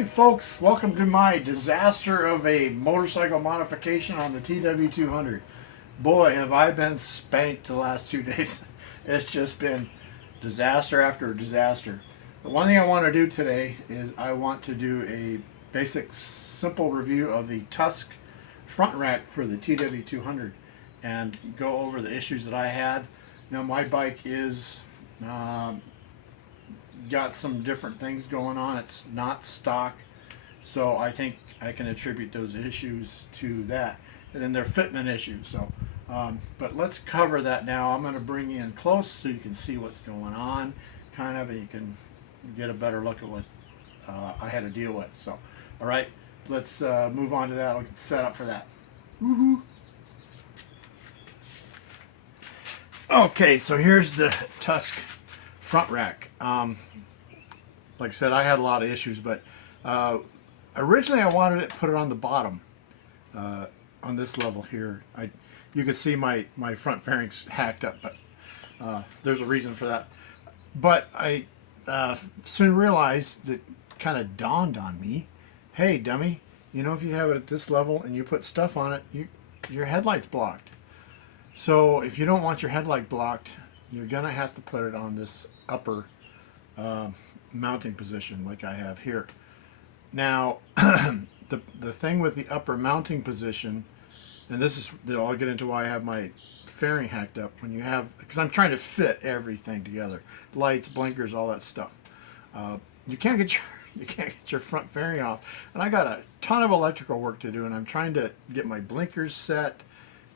Hi folks, welcome to my disaster of a motorcycle modification on the TW200. Boy, have I been spanked the last 2 days. It's just been disaster after disaster. The one thing I want to do today is I want to do a basic simple review of the Tusk front rack for the TW200 and go over the issues that I had. Now my bike is got some different things going on. It's not stock, so I think I can attribute those issues to that, and then they're fitment issues. So but let's cover that now. I'm going to bring you in close so you can see what's going on kind of, and you can get a better look at what I had to deal with. So all right, let's move on to that. I'll get set up for that. Woohoo! Okay, so here's the Tusk front rack. Like I said, I had a lot of issues, but originally I wanted to put it on the bottom, on this level here. You could see my front fairings hacked up, but there's a reason for that. But I soon realized that kind of dawned on me, hey dummy, you know, if you have it at this level and you put stuff on it, your headlight's blocked. So if you don't want your headlight blocked, you're gonna have to put it on this upper mounting position like I have here. Now the thing with the upper mounting position, and this is, I'll get into why I have my fairing hacked up, when you have, because I'm trying to fit everything together, lights, blinkers, all that stuff. You can't get your front fairing off, and I got a ton of electrical work to do, and I'm trying to get my blinkers set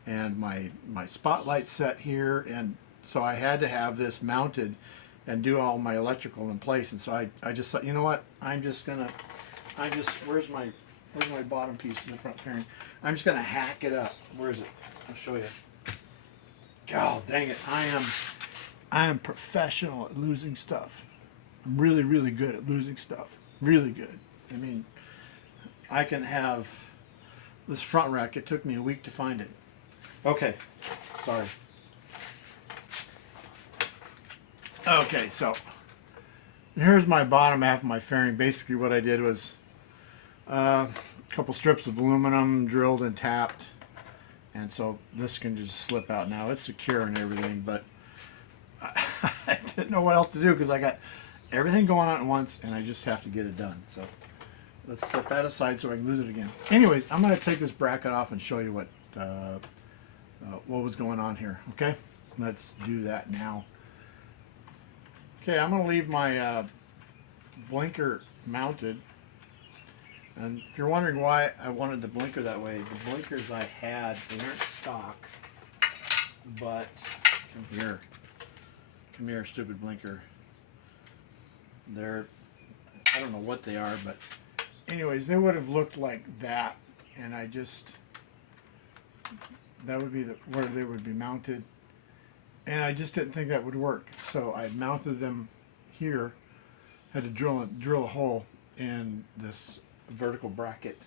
and my spotlight set here, and so I had to have this mounted and do all my electrical in place. And so I just thought, you know what, where's my bottom piece of the front fairing? I'm just gonna hack it up. Where is it? I'll show you. God dang it, I am professional at losing stuff. I'm really good at losing stuff. Really good. I mean, I can have this front rack, it took me a week to find it. Okay, sorry. Okay, so here's my bottom half of my fairing. Basically what I did was a couple strips of aluminum drilled and tapped, and so this can just slip out now. It's secure and everything, but I didn't know what else to do because I got everything going on at once and I just have to get it done. So let's set that aside so I can lose it again. Anyways, I'm going to take this bracket off and show you what was going on here. Okay, let's do that now. Okay, I'm going to leave my blinker mounted, and if you're wondering why I wanted the blinker that way, the blinkers I had, they aren't stock, but come here, stupid blinker. They're, I don't know what they are, but anyways, they would have looked like that, and that would be where they would be mounted. And I just didn't think that would work, so I mounted them here. Had to drill a hole in this vertical bracket.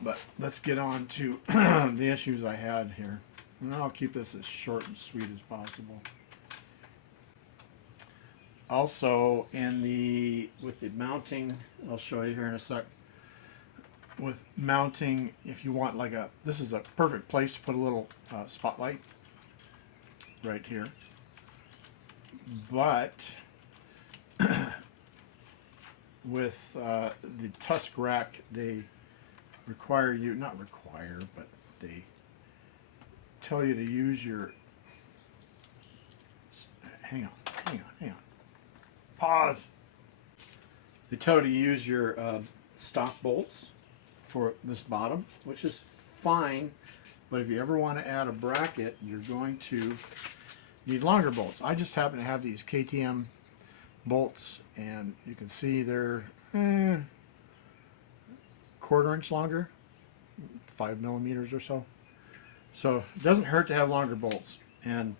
But let's get on to the issues I had here, and I'll keep this as short and sweet as possible. Also, with the mounting, I'll show you here in a sec. With mounting, if you want this is a perfect place to put a little spotlight. Right here, but with the Tusk rack, they require you, not require, but they tell you to use your, hang on, pause. They tell you to use your stock bolts for this bottom, which is fine, but if you ever want to add a bracket, you're going to need longer bolts. I just happen to have these KTM bolts, and you can see they're 1/4 inch longer, 5 millimeters or so. So it doesn't hurt to have longer bolts. And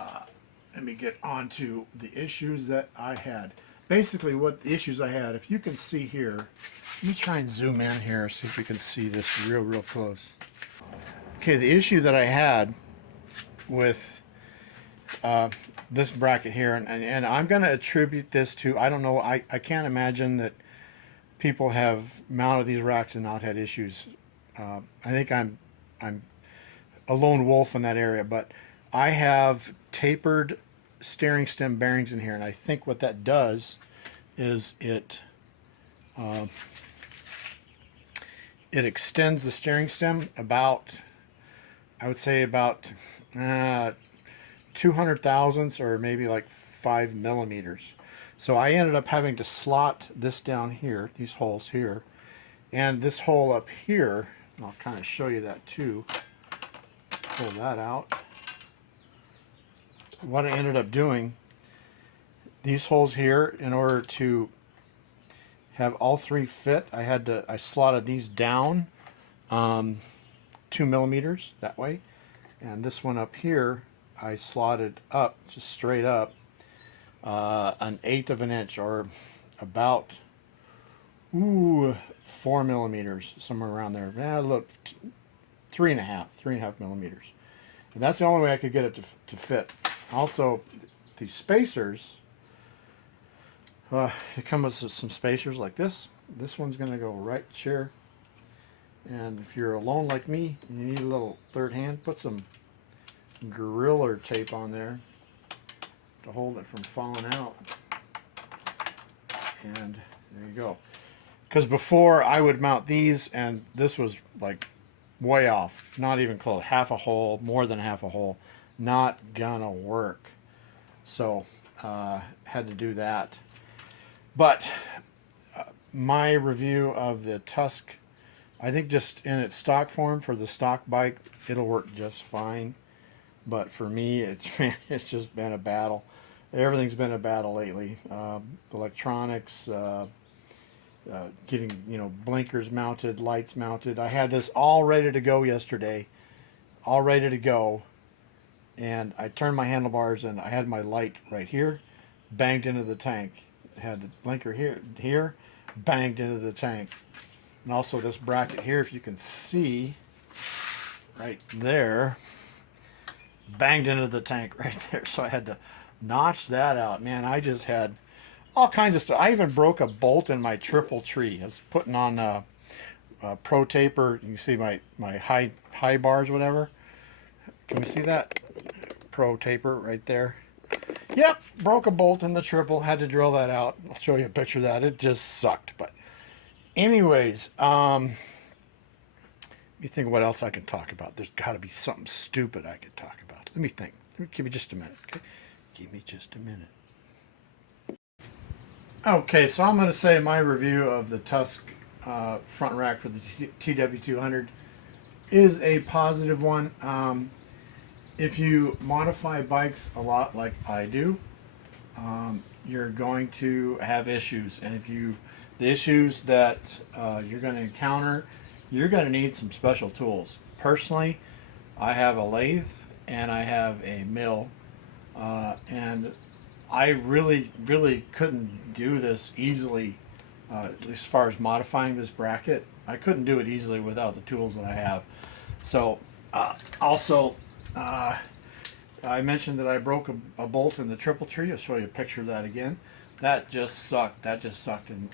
let me get on to the issues that I had. Basically what the issues I had, if you can see here, let me try and zoom in here, see if you can see this real close. Okay, the issue that I had with this bracket here, and I'm going to attribute this to, I don't know, I can't imagine that people have mounted these racks and not had issues. I think I'm a lone wolf in that area, but I have tapered steering stem bearings in here, and I think what that does is it extends the steering stem about, I would say about 200 thousandths, or maybe like 5 millimeters. So I ended up having to slot this down here, these holes here, and this hole up here, and I'll kind of show you that too. Pull that out. What I ended up doing, these holes here, in order to have all three fit, I slotted these down 2 millimeters that way, and this one up here I slotted up, just straight up, 1/8 of an inch, or about 4 millimeters, somewhere around there. Look, 3.5 millimeters, and that's the only way I could get it to fit. Also, these spacers, it comes with some spacers like this. This one's going to go right here, and if you're alone like me and you need a little third hand, put some Gorilla tape on there to hold it from falling out, and there you go. Because before, I would mount these, and this was like way off, not even close, half a hole, more than half a hole, not gonna work. So had to do that. But my review of the Tusk, I think just in its stock form for the stock bike, it'll work just fine. But for me, it's just been a battle. Everything's been a battle lately. Electronics, getting blinkers mounted, lights mounted. I had this all ready to go yesterday, all ready to go, and I turned my handlebars and I had my light right here, banged into the tank. I had the blinker here, banged into the tank, and also this bracket here, if you can see, right there, banged into the tank right there. So I had to notch that out. Man, I just had all kinds of stuff. I even broke a bolt in my triple tree. I was putting on pro taper. You can see my high bars, whatever. Can we see that? Pro taper right there. Yep, broke a bolt in the triple. Had to drill that out. I'll show you a picture of that. It just sucked. But anyways, you think what else I can talk about? There's got to be something stupid I could talk about. Let me think. Give me just a minute, okay? Give me just a minute. Okay, so I'm going to say my review of the Tusk front rack for the TW200 is a positive one. If you modify bikes a lot like I do, you're going to have issues. And the issues that you're going to encounter, you're going to need some special tools. Personally, I have a lathe and I have a mill, and I really couldn't do this easily, as far as modifying this bracket. I couldn't do it easily without the tools that I have. So also, I mentioned that I broke a bolt in the triple tree. I'll show you a picture of that again. That just sucked.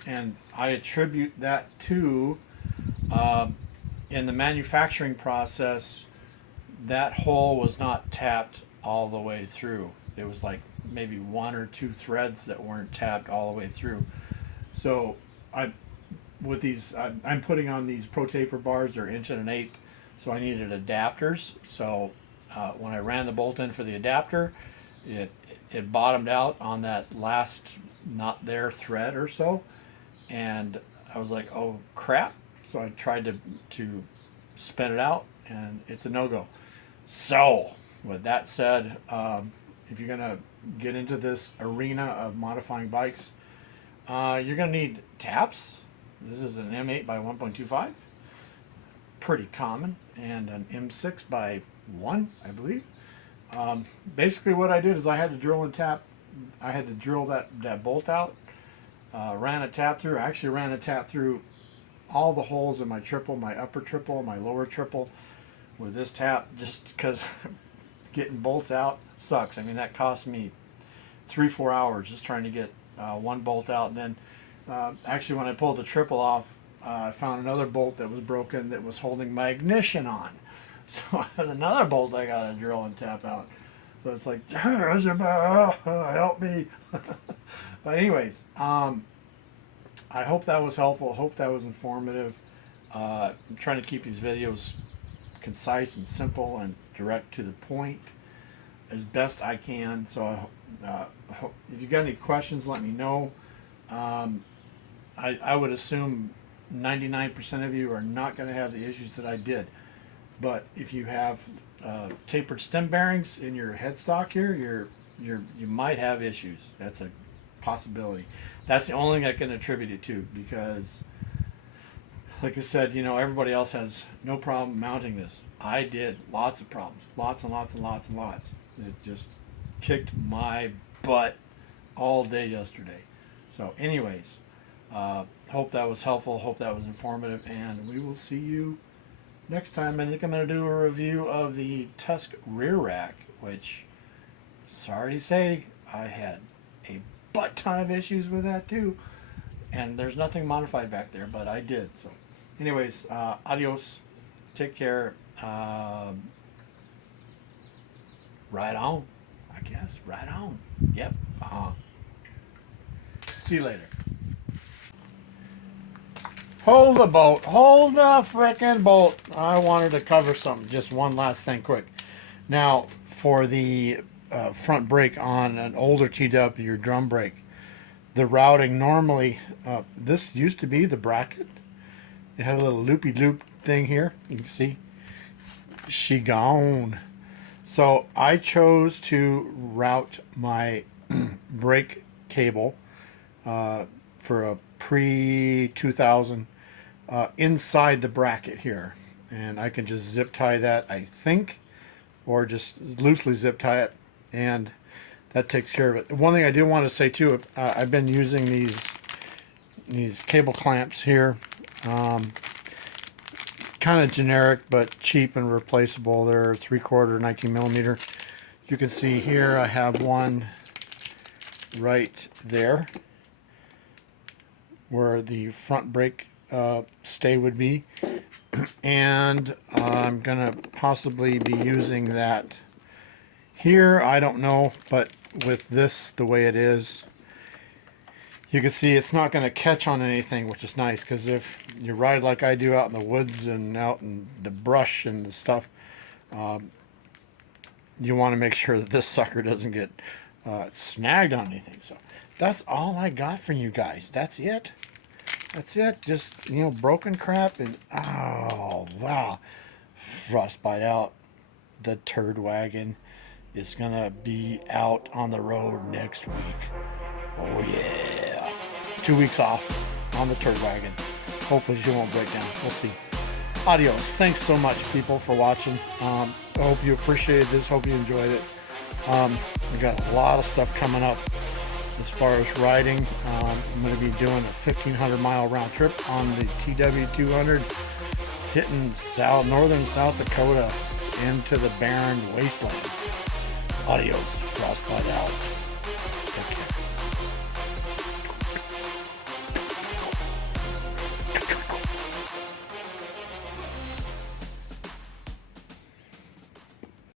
And I attribute that to, in the manufacturing process, that hole was not tapped all the way through. It was like maybe 1 or 2 threads that weren't tapped all the way through. So I'm putting on these Pro Taper bars. They're 1 1/8, so I needed adapters. So when I ran the bolt in for the adapter, it bottomed out on that last not there thread or so, and I was like, oh crap. So I tried to spin it out, and it's a no-go. So with that said, if you're gonna get into this arena of modifying bikes, you're gonna need taps. This is an M8 by 1.25, pretty common, and an M6 by 1, I believe. Basically what I did is I had to drill that bolt out, ran a tap through. I actually ran a tap through all the holes in my triple, my upper triple, my lower triple, with this tap, just because getting bolts out sucks. I mean, that cost me 3-4 hours just trying to get one bolt out. And then actually when I pulled the triple off, I found another bolt that was broken that was holding my ignition on. So there's another bolt I got to drill and tap out. So it's like, help me. But anyways, I hope that was helpful. I hope that was informative. I'm trying to keep these videos concise and simple and direct to the point as best I can. So if you got any questions, let me know. I would assume 99% of you are not going to have the issues that I did. But if you have tapered stem bearings in your headstock here, you might have issues. That's a possibility. That's the only thing I can attribute it to, because like I said, everybody else has no problem mounting this. I did lots of problems, lots and lots and lots and lots. It just kicked my butt all day yesterday. So anyways, hope that was helpful, hope that was informative, and we will see you next time. I think I'm going to do a review of the Tusk rear rack, which, sorry to say, I had a butt ton of issues with that too. And there's nothing modified back there, but I did. So anyways, adios. Take care. Right on, I guess. Right on. Yep. See you later. Hold the boat. Hold the frickin' boat. I wanted to cover something. Just one last thing quick. Now, for the front brake on an older TW, your drum brake, the routing normally, this used to be the bracket. It had a little loopy-loop thing here. You can see. She gone. So I chose to route my brake cable for a pre-2000 inside the bracket here. And I can just zip tie that, I think, or just loosely zip tie it, and that takes care of it. One thing I do want to say too, I've been using these cable clamps here. Kind of generic but cheap and replaceable. They're 3/4 19 millimeter. You can see here I have one right there where the front brake stay would be, and I'm gonna possibly be using that here. I don't know, but with this the way it is, you can see it's not going to catch on anything, which is nice, because if you ride like I do out in the woods and out in the brush and the stuff, you want to make sure that this sucker doesn't get snagged on anything. So that's all I got for you guys. That's it. That's it. Just, broken crap, and oh wow, frostbite out. The turd wagon is going to be out on the road next week. Oh yeah. 2 weeks off on the turd wagon. Hopefully she won't break down. We'll see. Adios. Thanks so much, people, for watching. I hope you appreciated this. Hope you enjoyed it. We got a lot of stuff coming up as far as riding. I'm going to be doing a 1,500-mile round trip on the TW200, hitting northern South Dakota into the barren wasteland. Adios. Frostbite out. Take care.